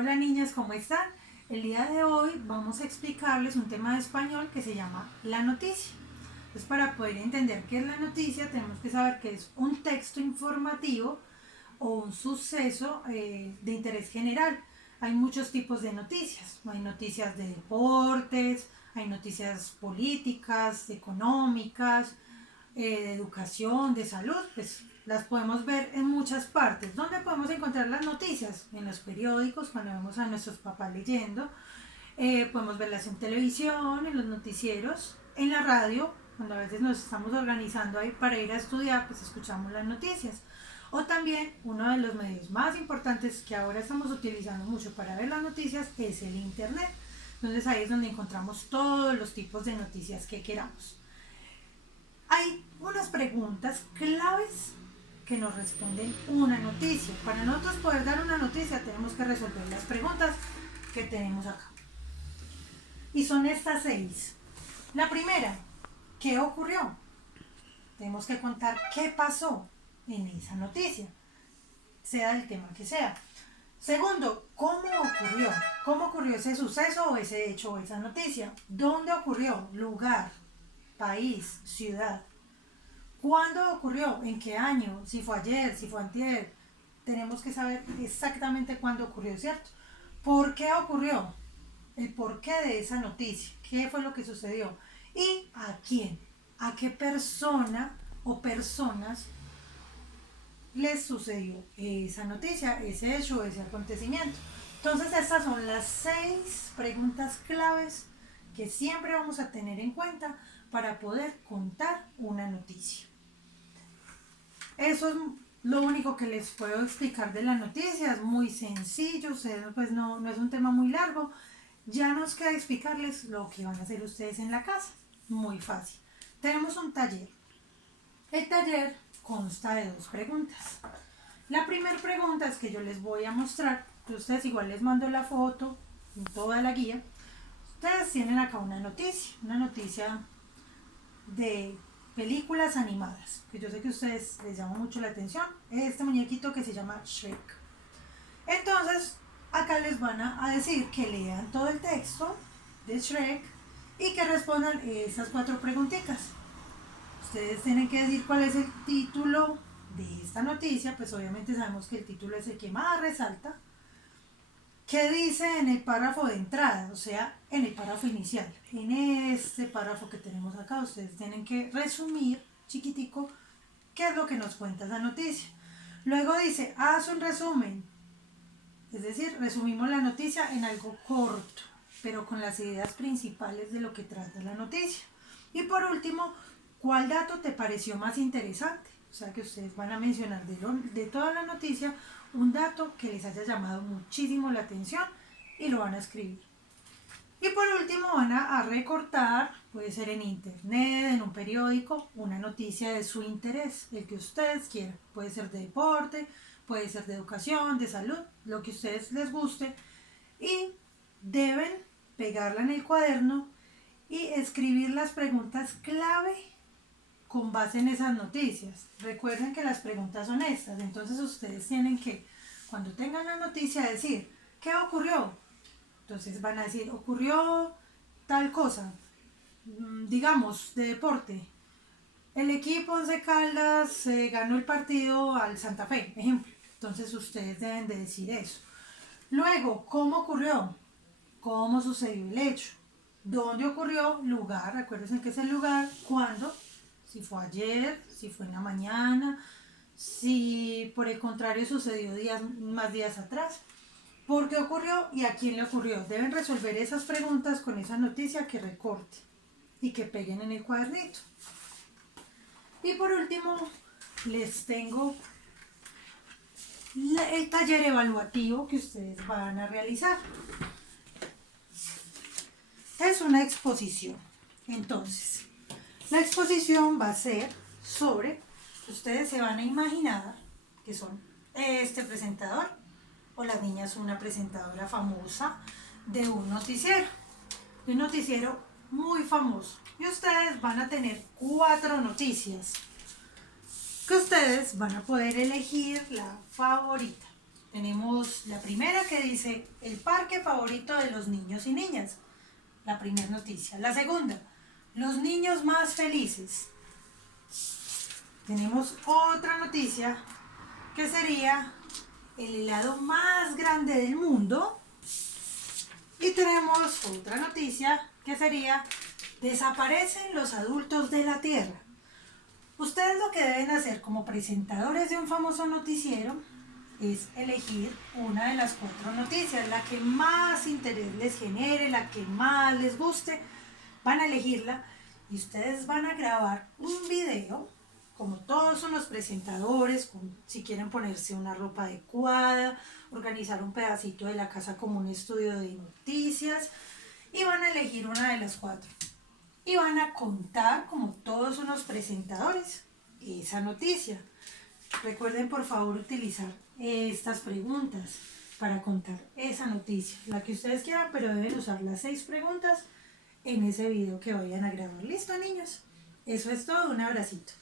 Hola niñas, ¿cómo están? El día de hoy vamos a explicarles un tema de español que se llama la noticia. Entonces, para poder entender qué es la noticia, tenemos que saber que es un texto informativo o un suceso de interés general. Hay muchos tipos de noticias. Hay noticias de deportes, hay noticias políticas, económicas, de educación, de salud, pues las podemos ver en muchas partes. ¿Dónde podemos encontrar las noticias? En los periódicos, cuando vemos a nuestros papás leyendo. Podemos verlas en televisión, en los noticieros, en la radio, cuando a veces nos estamos organizando ahí para ir a estudiar, pues escuchamos las noticias. O también uno de los medios más importantes que ahora estamos utilizando mucho para ver las noticias es el internet. Entonces ahí es donde encontramos todos los tipos de noticias que queramos. Hay unas preguntas claves que nos responden una noticia. Para nosotros poder dar una noticia tenemos que resolver las preguntas que tenemos acá. Y son estas 6. La primera, ¿qué ocurrió? Tenemos que contar qué pasó en esa noticia, sea el tema que sea. Segundo, ¿cómo ocurrió? ¿Cómo ocurrió ese suceso o ese hecho o esa noticia? ¿Dónde ocurrió? Lugar, país, ciudad. ¿Cuándo ocurrió? ¿En qué año? Si fue ayer, si fue antier. Tenemos que saber exactamente cuándo ocurrió, ¿cierto? ¿Por qué ocurrió? El porqué de esa noticia. ¿Qué fue lo que sucedió? ¿Y a quién? ¿A qué persona o personas les sucedió esa noticia, ese hecho, ese acontecimiento? Entonces estas son las 6 preguntas claves que siempre vamos a tener en cuenta para poder contar una noticia. Eso es lo único que les puedo explicar de la noticia, es muy sencillo, pues no es un tema muy largo. Ya nos queda explicarles lo que van a hacer ustedes en la casa, muy fácil. Tenemos un taller. El taller consta de 2 preguntas. La primera pregunta es que yo les voy a mostrar, ustedes igual les mando la foto, toda la guía. Ustedes tienen acá una noticia de películas animadas, que yo sé que a ustedes les llama mucho la atención, este muñequito que se llama Shrek. Entonces, acá les van a decir que lean todo el texto de Shrek y que respondan esas 4 preguntitas. Ustedes tienen que decir cuál es el título de esta noticia, pues obviamente sabemos que el título es el que más resalta. ¿Qué dice en el párrafo de entrada? O sea, en el párrafo inicial. En este párrafo que tenemos acá, ustedes tienen que resumir, chiquitico, qué es lo que nos cuenta esa noticia. Luego dice, haz un resumen. Es decir, resumimos la noticia en algo corto, pero con las ideas principales de lo que trata la noticia. Y por último, ¿cuál dato te pareció más interesante? O sea que ustedes van a mencionar de toda la noticia un dato que les haya llamado muchísimo la atención y lo van a escribir. Y por último van a recortar, puede ser en internet, en un periódico, una noticia de su interés, el que ustedes quieran. Puede ser de deporte, puede ser de educación, de salud, lo que a ustedes les guste. Y deben pegarla en el cuaderno y escribir las preguntas clave con base en esas noticias. Recuerden que las preguntas son estas, entonces ustedes tienen que, cuando tengan la noticia, decir, ¿qué ocurrió? Entonces van a decir, ocurrió tal cosa, digamos, de deporte. El equipo Once Caldas ganó el partido al Santa Fe, ejemplo. Entonces ustedes deben de decir eso. Luego, ¿cómo ocurrió? ¿Cómo sucedió el hecho? ¿Dónde ocurrió? Lugar, recuerden que es el lugar, ¿cuándo? Si fue ayer, si fue en la mañana, si por el contrario sucedió más días atrás. ¿Por qué ocurrió y a quién le ocurrió? Deben resolver esas preguntas con esa noticia que recorte y que peguen en el cuadernito. Y por último, les tengo el taller evaluativo que ustedes van a realizar. Es una exposición. Entonces, la exposición va a ser sobre, ustedes se van a imaginar que son este presentador o las niñas una presentadora famosa de un noticiero muy famoso. Y ustedes van a tener 4 noticias que ustedes van a poder elegir la favorita. Tenemos la primera que dice el parque favorito de los niños y niñas. La primera noticia. La segunda, los niños más felices. Tenemos otra noticia que sería el helado más grande del mundo. Y tenemos otra noticia que sería desaparecen los adultos de la Tierra. Ustedes lo que deben hacer como presentadores de un famoso noticiero es elegir una de las 4 noticias, la que más interés les genere, la que más les guste, van a elegirla y ustedes van a grabar un video, como todos son los presentadores, si quieren ponerse una ropa adecuada, organizar un pedacito de la casa como un estudio de noticias y van a elegir una de las 4 y van a contar, como todos son los presentadores, esa noticia. Recuerden por favor utilizar estas preguntas para contar esa noticia, la que ustedes quieran, pero deben usar las 6 preguntas en ese video que vayan a grabar. ¿Listo, niños? Eso es todo, un abracito.